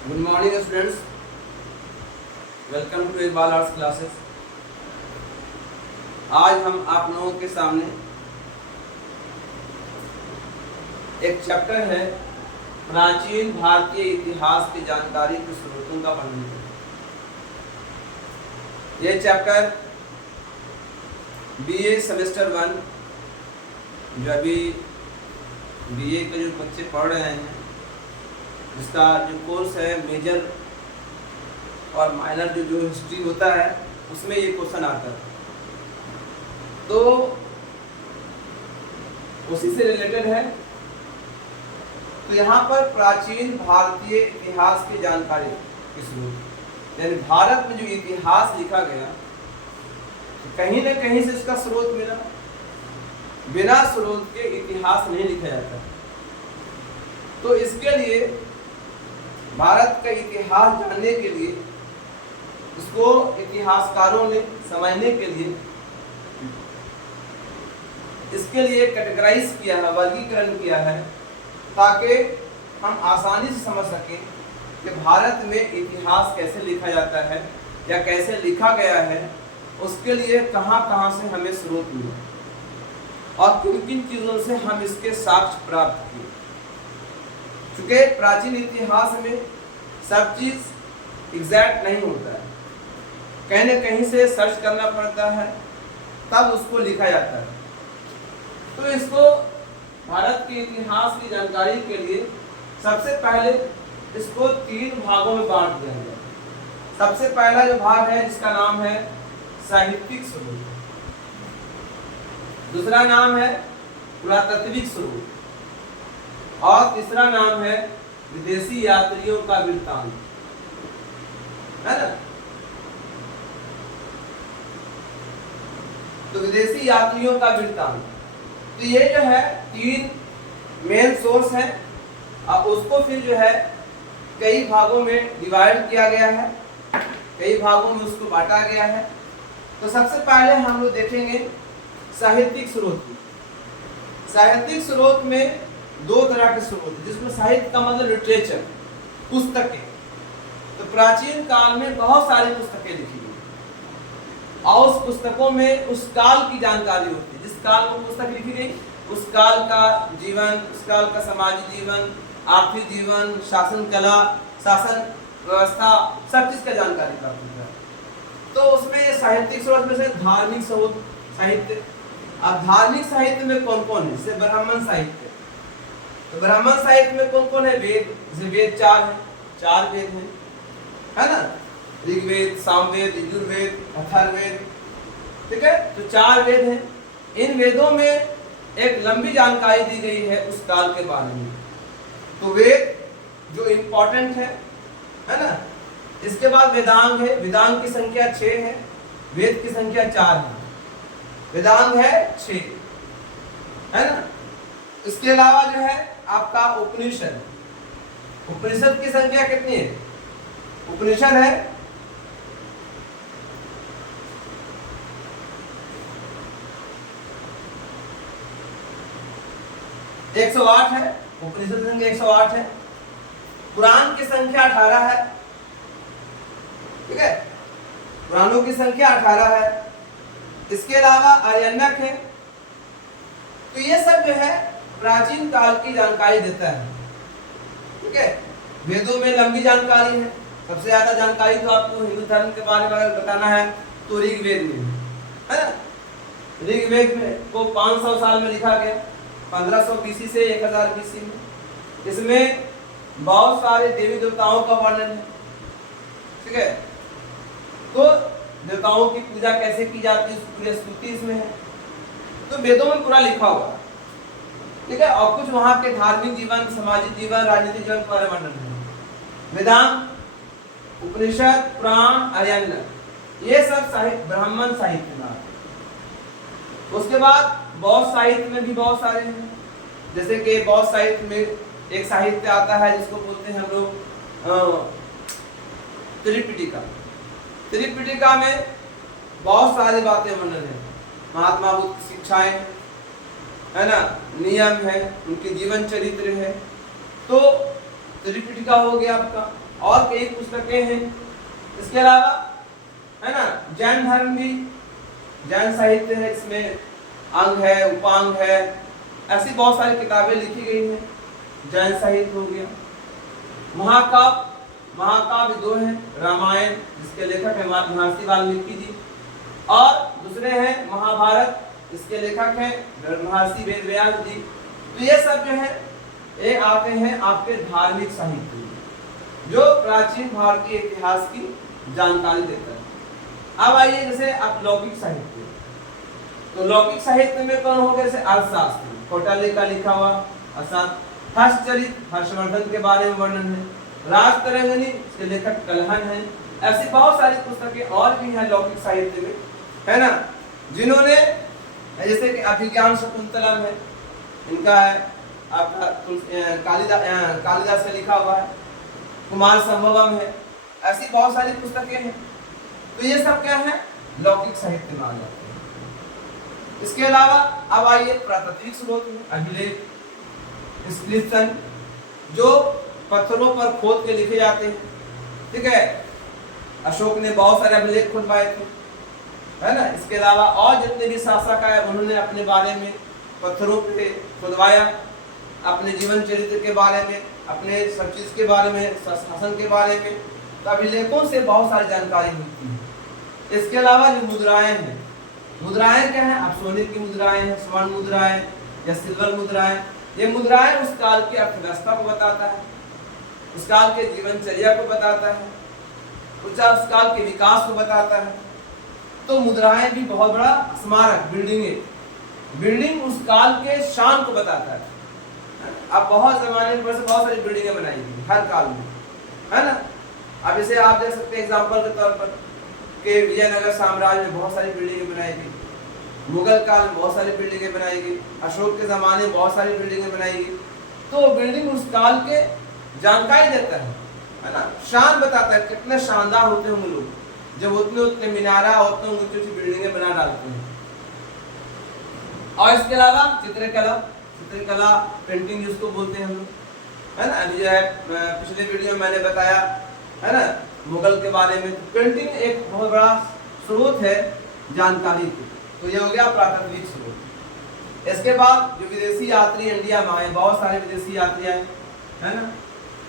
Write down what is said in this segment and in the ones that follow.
Good morning students, welcome to Iqbal arts classes. आज हम आप लोगों के सामने एक चैप्टर है प्राचीन भारतीय इतिहास की जानकारी के स्रोतों का वर्णन। यह चैप्टर बीए सेमेस्टर 1 जो अभी बीए के जो बच्चे पढ़ रहे हैं, जिसका जो कोर्स है मेजर और माइनर जो हिस्ट्री होता है, उसमें ये क्वेश्चन आता है, तो उसी से रिलेटेड है। तो यहाँ पर प्राचीन भारतीय इतिहास की जानकारी के स्रोत, यानी भारत में जो इतिहास लिखा गया, कहीं न कहीं से इसका स्रोत मिला। बिना स्रोत के इतिहास नहीं लिखा जाता। तो इसके लिए भारत का इतिहास जानने के लिए, इसको इतिहासकारों ने समझने के लिए इसके लिए कैटेगराइज किया है, वर्गीकरण किया है, ताकि हम आसानी से समझ सकें कि भारत में इतिहास कैसे लिखा जाता है या कैसे लिखा गया है। उसके लिए कहाँ कहाँ से हमें स्रोत मिला और किन किन चीज़ों से हम इसके साक्ष्य प्राप्त किए। चूँकि प्राचीन इतिहास में सब चीज़ एग्जैक्ट नहीं होता है, कहीं न कहीं से सर्च करना पड़ता है, तब उसको लिखा जाता है। तो इसको भारत के इतिहास की जानकारी के लिए सबसे पहले इसको 3 भागों में बांट दिया गया। सबसे पहला जो भाग है, जिसका नाम है साहित्यिक स्रोत, दूसरा नाम है पुरातात्विक स्रोत, और तीसरा नाम है विदेशी यात्रियों का वृत्तांत, है ना। तो विदेशी यात्रियों का वृत्तांत, तो ये जो है 3 मेन सोर्स है। अब उसको फिर जो है कई भागों में डिवाइड किया गया है, कई भागों में उसको बांटा गया है। तो सबसे पहले हम लोग देखेंगे साहित्यिक स्रोत। साहित्यिक स्रोत में 2 तरह के स्रोत हैं, जिसमें साहित्य का मतलब लिटरेचर, पुस्तकें। तो प्राचीन काल में बहुत सारी पुस्तकें लिखी गई, और उस पुस्तकों में उस काल की जानकारी होती है। जिस काल में पुस्तक लिखी गई, उस काल का जीवन, उस काल का समाजी जीवन, आर्थिक जीवन, शासन कला, शासन व्यवस्था, सब चीज का जानकारी प्राप्त होता है। तो उसमें ये साहित्यिक स्रोत में से धार्मिक स्रोत साहित्य। अब धार्मिक साहित्य में कौन कौन है? जैसे ब्राह्मण साहित्य। तो ब्राह्मण साहित्य में कौन कौन है? वेद, जैसे वेद 4 है, 4 वेद हैं, है ना। ऋग्वेद, सामवेद, यजुर्वेद, अथर्ववेद, ठीक है। तो 4 वेद हैं। इन वेदों में एक लंबी जानकारी दी गई है उस काल के बारे में। तो वेद जो इम्पोर्टेंट है ना। इसके बाद वेदांग है, वेदांग की संख्या 6 है, वेद की संख्या 4 है, वेदांग है 6, है ना। इसके अलावा जो है आपका उपनिषद, उपनिषद की संख्या कितनी है? उपनिषद है 108 है, उपनिषद की संख्या 108 है। पुराण की संख्या 18 है, ठीक है, पुराणों की संख्या 18 है। इसके अलावा आर्यनक है। तो ये सब जो है प्राचीन काल की जानकारी देता है, ठीक है। वेदों में लंबी जानकारी है। सबसे ज्यादा जानकारी तो आपको हिंदू धर्म के बारे में अगर बताना है तो ऋग्वेद में है ना। ऋग्वेद में को 500 साल में लिखा गया, 1500 BC से 1000 BC में। इसमें बहुत सारे देवी देवताओं का वर्णन है, ठीक है। तो देवताओं की पूजा कैसे की जाती है, पूरी स्तुति इसमें है। तो वेदों में पूरा लिखा हुआ, ठीक है। और कुछ वहाँ के धार्मिक जीवन, सामाजिक जीवन, राजनीतिक जीवन के बारे में वर्णन है। वेदांत, उपनिषद, पुराण, आर्यनक, ये सब साहित्य ब्राह्मण साहित्य में आते हैं। उसके बाद बौद्ध साहित्य में भी बहुत सारे हैं। जैसे कि बौद्ध साहित्य में एक साहित्य आता है जिसको बोलते हैं हम लोग त्रिपिटिका। त्रिपिटिका में बहुत सारी बातें वर्णन है, महात्मा बुद्ध की शिक्षाएं, है ना, नियम है, उनके जीवन चरित्र है। तो त्रिपिटिका हो गया आपका। और कई पुस्तकें हैं। इसके अलावा है ना जैन धर्म भी, जैन साहित्य है, इसमें अंग है, उपांग है, ऐसी बहुत सारी किताबें लिखी गई हैं। जैन साहित्य हो गया। महाकाव्य, महाकाव्य दो हैं, रामायण जिसके लेखक है महर्षि वाल्मीकि जी, और दूसरे हैं महाभारत, इसके लेखक हैं महर्षि वेदव्यास जी। तो ये सब जो है ये आते हैं आपके धार्मिक साहित्य में, जो प्राचीन भारतीय इतिहास की जानकारी देता है। अब आइए जैसे आप लौकिक साहित्य, तो लौकिक साहित्य में कौन हो गया, जैसे अर्थशास्त्र, कौटिल्य का लिखा हुआ अर्थशास्त्र, हर्षचरित, हर्षवर्धन के बारे में वर्णन है, राजतरंगिणी, इसके लेखक कलहन है। ऐसी बहुत सारी पुस्तकें और भी हैं लौकिक साहित्य में, है ना, जिन्होंने, जैसे कि अभिज्ञान शकुंतलम है, इनका है आपका कालिदास से लिखा हुआ है, कुमार संभवम है, ऐसी बहुत सारी पुस्तकें हैं। तो ये सब क्या है, लौकिक साहित्य में आ जाते हैं। इसके अलावा अब आइए प्राकृतिक स्रोत में, अभिलेख, इंस्क्रिप्शन, जो पत्थरों पर खोद के लिखे जाते हैं। ठीक है, अशोक ने बहुत सारे अभिलेख खुदवाए थे, है ना। इसके अलावा और जितने भी शासक आए उन्होंने अपने बारे में पत्थरों पे खुदवाया, अपने जीवन चरित्र के बारे में, अपने सब चीज के बारे में, शासन के बारे में, तो अभिलेखों से बहुत सारी जानकारी मिलती है। इसके अलावा जो मुद्राएं हैं, मुद्राएं क्या है, अब सोने की मुद्राएं हैं, स्वर्ण मुद्राएं या सिल्वर मुद्राएं। ये मुद्राएं उस काल की अर्थव्यवस्था को बताता है, उस काल के जीवनचर्या को बताता है, उस काल के विकास को बताता है। तो मुद्राएं भी बहुत बड़ा स्मारक, बिल्डिंग उस काल के शान को बताता है। अब बहुत जमाने में बहुत सारी बिल्डिंगें बनाई गई हर काल में, है ना। अब जैसे आप देख सकते हैं एग्जाम्पल के तौर पर कि विजयनगर साम्राज्य में बहुत सारी बिल्डिंगें बनाई गई, मुगल काल में बहुत सारी बिल्डिंगें बनाई गई, अशोक के ज़माने में बहुत सारी बिल्डिंगें बनाई गई। तो बिल्डिंग उस काल के जानकारी देता है ना, शान बताता है, कितने शानदार होते होंगे लोग जब उतने मीनारा और उतने ऊंची ऊंची बिल्डिंगें बना डालते हैं। और इसके अलावा चित्रकला पेंटिंग जिसको बोलते हैं हम लोग, है ना। अभी जो है पिछले वीडियो में मैंने बताया, है ना, मुगल के बारे में। पेंटिंग एक बहुत बड़ा स्रोत है जानकारी की। तो ये हो गया प्राकृतिक स्रोत। इसके बाद जो विदेशी यात्री इंडिया में आए, बहुत सारे विदेशी यात्री आए, है ना।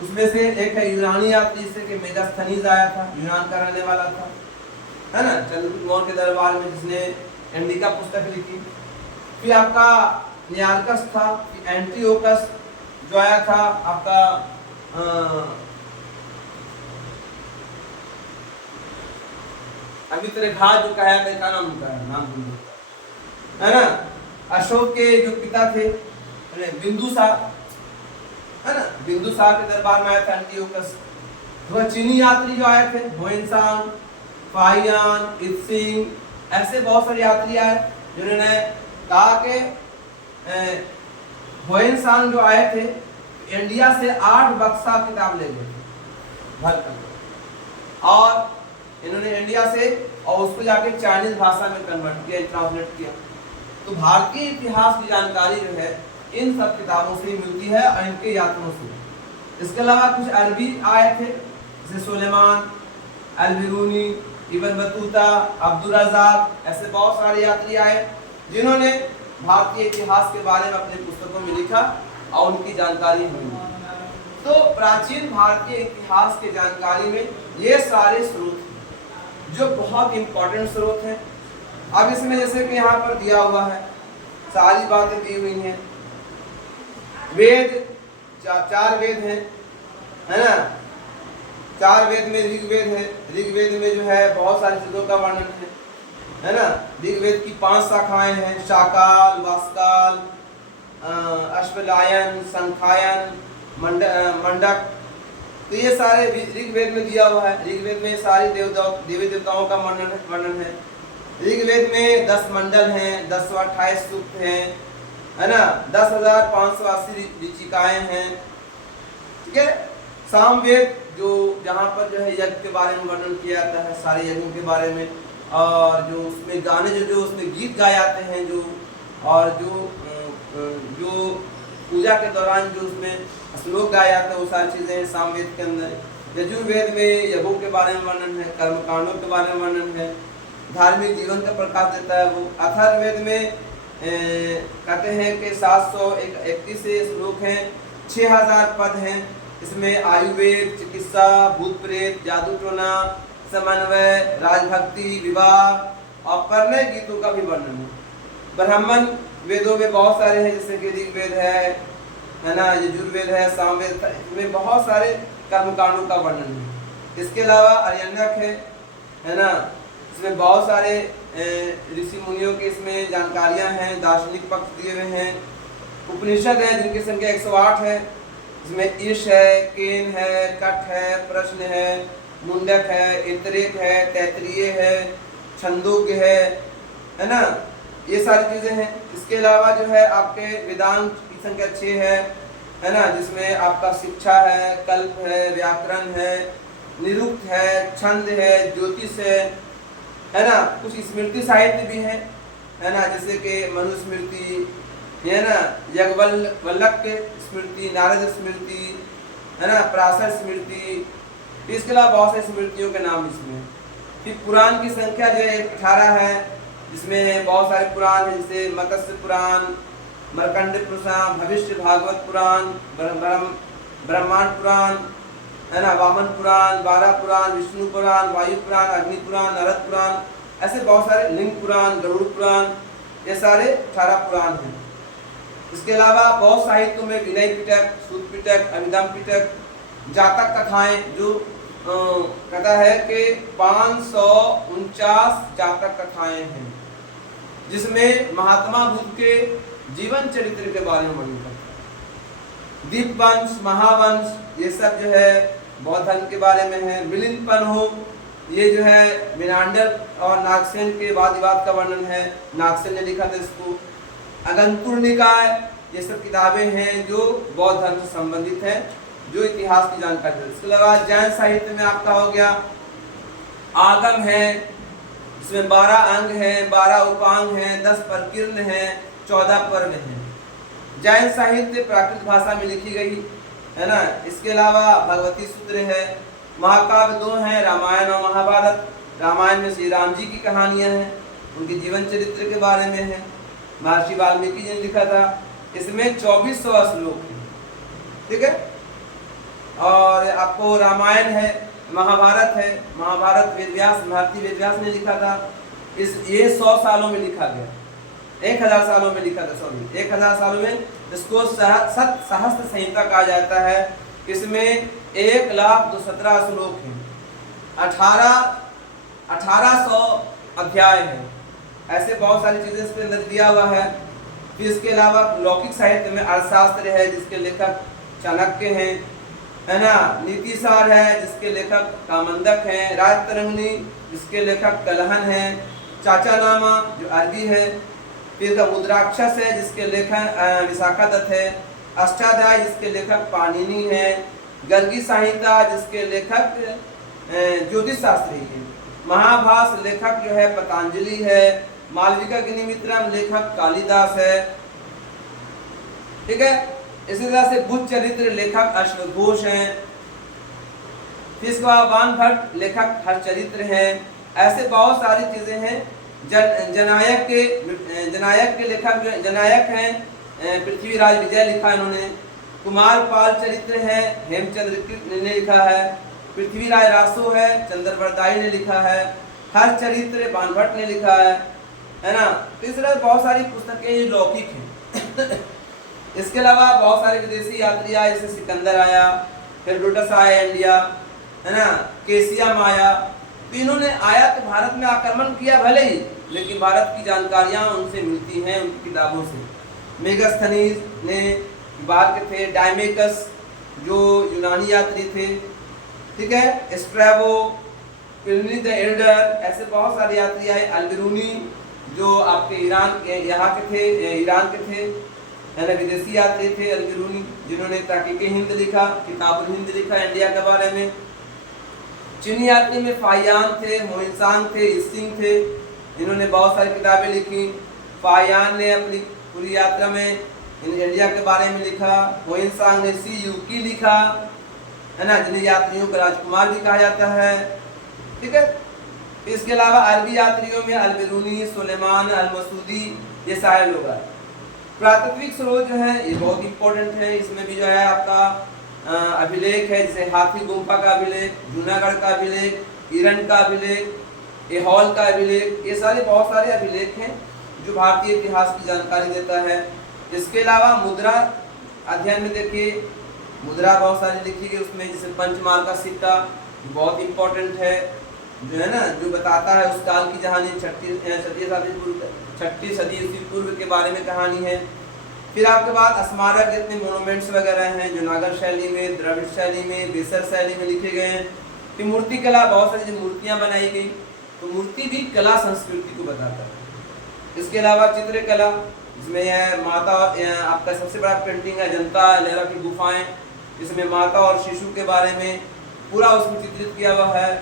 उसमें से एक है यूनानी यात्री, जिससे कि मेगास्थनीज आया था, यूनान का रहने वाला था, है ना, चंद्रगुप्त मौर्य के दरबार में, जिसने इंडिका पुस्तक लिखी। फिर आपका नियार्कस था, एंटीओकस जो आया था आपका अभी तेरे घाट जो कहा था, क्या नाम उनका नाम भूल, है ना। अशोक के जो पिता थे बिंदुसार, है ना, बिंदुसार के दरबार में आया था एंटीओकस। तो चीनी यात्री जो आए थे, हुएनसांग, फाहियान, इत्सिंग, ऐसे बहुत सारे यात्री आए जिन्होंने कहा कि हुएनसांग जो आए थे इंडिया से 8 बक्सा किताब ले गए भर कर, और इन्होंने इंडिया से और उसको जाके चाइनीज भाषा में कन्वर्ट किया, ट्रांसलेट किया। तो भारतीय इतिहास की जानकारी जो है इन सब किताबों से मिलती है और इनके यात्रों से। इसके अलावा कुछ अरबी आए थे, जैसे सुलेमान, अल-बिरूनी, इब्न बतूता, अब्दुल रज़ाक, ऐसे बहुत सारे यात्री आए जिन्होंने भारतीय इतिहास के बारे में अपनी पुस्तकों में लिखा और उनकी जानकारी मिली। तो प्राचीन भारतीय इतिहास की जानकारी में ये सारे स्रोत हैं जो बहुत इंपॉर्टेंट स्रोत हैं। अब इसमें जैसे कि यहाँ पर दिया हुआ है, सारी बातें दी हुई हैं। वेद, 4 वेद हैं, है ना। 4 वेद में ऋग्वेद है, ऋग्वेद में जो है बहुत सारी चीज़ों का वर्णन है ना। ऋग्वेद की 5 शाखाएं हैं, शाकाल, वास्काल, अश्वलायन, संखायन, मंडक। तो ये सारे ऋग्वेद में दिया हुआ है। ऋग्वेद में सारी देवी देवताओं का वर्णन है। ऋग्वेद में 10 मंडल हैं, 1028 सूक्त हैं, है ना, 10,580 ऋचिकाएं हैं। ठीक है। सामवेद जो जहाँ पर जो है यज्ञ के बारे में वर्णन किया जाता है, सारे यज्ञों के बारे में, और जो उसमें गाने जो उसमें गीत गाए जाते हैं, जो और जो पूजा के दौरान जो उसमें श्लोक गाए जाते हैं, वो सारी चीज़ें सामवेद के अंदर। यजुर्वेद में यज्ञों के बारे में वर्णन है, कर्मकांडों के बारे में वर्णन है, धार्मिक जीवन का प्रकाश देता है वो। अथर्ववेद में कहते हैं कि 731 श्लोक हैं, 6000 पद हैं। इसमें आयुर्वेद, चिकित्सा, भूत प्रेत, जादू टोना, समन्वय, राजभक्ति, विवाह और प्रणय गीतों का भी वर्णन है। ब्राह्मण वेदों में बहुत सारे हैं, जैसे कि ऋग्वेद है ना, यजुर्वेद है, सामवेद, इसमें बहुत सारे कर्मकांडों का वर्णन है। इसके अलावा आरण्यक है ना, इसमें बहुत सारे ऋषि मुनियों के इसमें जानकारियां हैं, दार्शनिक पक्ष दिए हुए हैं। उपनिषद है जिनकी संख्या 108 है। इसमें ईश है, केन है, कठ है, प्रश्न है, मुंडक है, इतरेक है, तैतरीय है, छंदोग्य है ना, ये सारी चीजें हैं। इसके अलावा जो है आपके वेदांत की संख्या 6 है ना, जिसमें आपका शिक्षा है, कल्प है, व्याकरण है, निरुक्त है, छंद है, ज्योतिष है ना। कुछ स्मृति साहित्य भी है ना, जैसे कि मनुस्मृति है ना, याज्ञवल्क्य स्मृति, नारद स्मृति है ना, पराशर स्मृति। इसके अलावा बहुत सारी स्मृतियों के नाम इसमें। फिर पुराण की संख्या जो है 18 है, जिसमें बहुत सारे पुराण हैं, जैसे मत्स्य पुराण, मर्कंड पुराण, भविष्य भागवत पुराण, ब्रह्मांड पुराण है ना, वामन पुराण, 12 पुराण, विष्णु पुराण, वायु पुराण, अग्नि पुराण, नरद पुराण, ऐसे बहुत सारे, लिंग पुराण, गरुड़ पुराण, ये सारे 18 पुराण हैं। इसके अलावा बहुत साहित्यों में विनय पिटक, सूत पिटक, अभिधम पिटक, जातक कथाएं, जो कहता है कि 549 जातक कथाएं हैं, जिसमें महात्मा बुद्ध के जीवन चरित्र के बारे में वर्णन करता है। दीपवंश, महावंश, ये सब जो है बौद्ध धर्म के बारे में है। मिलिंदपन हो, ये जो है मिनांडर और नागसेन के वाद विवाद का वर्णन है, नागसेन ने लिखा था इसको। अगंतुर निकाय, ये सब किताबें हैं जो बौद्ध धर्म से संबंधित है, जो इतिहास की जानकारी है। इसके अलावा जैन साहित्य में आपका हो गया आगम है, इसमें 12 अंग हैं, 12 उपांग हैं, 10 प्रकीर्ण हैं, 14 पर्व हैं। जैन साहित्य प्राकृत भाषा में लिखी गई है ना। इसके अलावा भगवती सूत्र है। महाकाव्य 2 हैं, रामायण और महाभारत। रामायण में श्री राम जी की कहानियां हैं, उनके जीवन चरित्र के बारे में है, महर्षि वाल्मीकि जी ने लिखा था। इसमें 2400 श्लोक हैं, ठीक है। और आपको रामायण है, महाभारत है, महाभारत वेदव्यास, महर्षि वेदव्यास ने लिखा था। ये 100 सालों में लिखा गया, 1000 सालों में लिखा था, सॉरी 1000 सालों में। इसको सहस्त्र संहिता कहा जाता है। इसमें 1,17,000 श्लोक हैं, 1800 अध्याय हैं, ऐसे बहुत सारी चीजें इसके अंदर दिया हुआ है। फिर इसके अलावा लौकिक साहित्य में अर्थशास्त्र है, जिसके लेखक चाणक्य हैं, है ना। नीतिसार है, जिसके लेखक कामंदक हैं। राजतरंगिणी, जिसके लेखक कलहन हैं। चाचा नामा, जो अरबी है। फिर का मुद्राक्षस है, जिसके लेखक विशाखा दत्त है। अष्टाध्याय, जिसके लेखक पाणिनि है। गर्गी संहिता, जिसके लेखक ज्योतिष शास्त्री है। महाभास लेखक जो है पतंजलि है। मालविका गिनिमित्रम लेखक कालिदास है, ठीक है। इसी तरह से बुद्ध चरित्र लेखक अश्वघोष हैं। फिर इसके बाद वानभट्ट लेखक हरचरित्र हैं। ऐसे बहुत सारी चीजें हैं। जनायक के लेखक जनायक हैं, पृथ्वीराज विजय लिखा इन्होंने। कुमारपाल चरित्र है, हेमचंद्र ने लिखा है। पृथ्वीराज रासो है, चंद्रवरदाई ने लिखा है। हर चरित्र वानभट्ट ने लिखा है ना। तो इस तरह बहुत सारी पुस्तकें लौकिक हैं। इसके अलावा बहुत सारे विदेशी यात्री आए, जैसे सिकंदर आया, हेरोडोटस आया इंडिया, है ना, केसियम आया। तो इन्होंने आया तो भारत में आक्रमण किया भले ही, लेकिन भारत की जानकारियां उनसे मिलती हैं, उनकी किताबों से। मेगास्थनीज ने बाहर के थे, डायमेकस जो यूनानी यात्री थे, ठीक है, स्ट्रैबो, प्लिनी द एल्डर, ऐसे बहुत सारे यात्री आए। अल्बिरूनी जो आपके ईरान यहाँ के थे, ईरान के थे, है ना, विदेशी यात्री थे अल्बिरूनी, जिन्होंने ताकीके हिंद लिखा, किताबुल हिंद लिखा इंडिया के बारे में। चीनी यात्री में फाहियान थे, मोइनसांग थे, इसिंग थे, इन्होंने बहुत सारी किताबें लिखी। फाहियान ने अपनी पूरी यात्रा में इंडिया के बारे में लिखा। मोइनसांग ने सी यूकी लिखा, है ना, जिन्हें यात्रियों का राजकुमार भी कहा जाता है। ठीक है। इसके अलावा अरबी यात्रियों में अल-बिरूनी, सुलेमान, अल-मसूदी ये सारे लोग हैं। पुरातात्विक स्रोत जो है ये बहुत इंपॉर्टेंट है। इसमें भी जो है आपका अभिलेख है, जैसे हाथी गुम्फा का अभिलेख, जूनागढ़ का अभिलेख, ईरन का अभिलेख, ऐहोल का अभिलेख, ये सारे बहुत सारे अभिलेख हैं जो भारतीय इतिहास की जानकारी देता है। इसके अलावा मुद्रा अध्ययन में देखिए, मुद्रा बहुत सारी लिखी गई उसमें, जैसे पंचमाल का सिक्का बहुत इंपॉर्टेंट है, जो है ना, जो बताता है उस काल की कहानी, छठी सदी ईस्वी पूर्व के बारे में कहानी है। फिर आपके बाद स्मारक इतने मोनूमेंट्स वगैरह हैं जो नागर शैली में, द्रविड़ शैली में, बेसर शैली में लिखे गए हैं। फिर मूर्ति कला, बहुत सारी जो मूर्तियाँ बनाई गई, तो मूर्ति भी कला संस्कृति को बताता है। इसके अलावा चित्रकला, जिसमें है माता, आपका सबसे बड़ा पेंटिंग है अजंता एलोरा की गुफाएं, इसमें माता और शिशु के बारे में पूरा उसमें चित्रित किया हुआ है।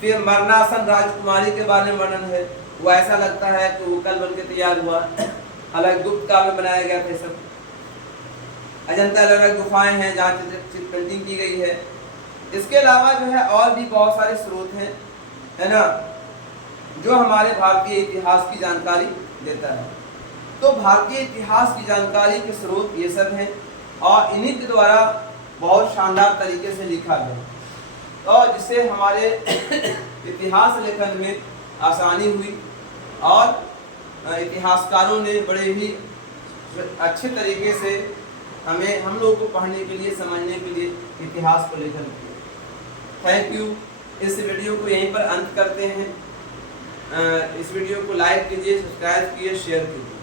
फिर मरणासन राजकुमारी के बारे में वर्णन है, वो ऐसा लगता है कि वो कल बन के तैयार हुआ, हालांकि गुप्त काल में बनाया गया था सब। अजंता एलोरा गुफाएं हैं जहाँ चित्र पेंटिंग की गई है। इसके अलावा जो है और भी बहुत सारे स्रोत हैं, है ना, जो हमारे भारतीय इतिहास की जानकारी देता है। तो भारतीय इतिहास की जानकारी के स्रोत ये सब हैं और इन्हीं के द्वारा बहुत शानदार तरीके से लिखा गया और जिससे हमारे इतिहास लेखन में आसानी हुई और इतिहासकारों ने बड़े ही अच्छे तरीके से हम लोगों को पढ़ने के लिए, समझने के लिए इतिहास को लेखन किया। Thank you. इस वीडियो को यहीं पर अंत करते हैं। इस वीडियो को लाइक कीजिए, सब्सक्राइब कीजिए, शेयर कीजिए।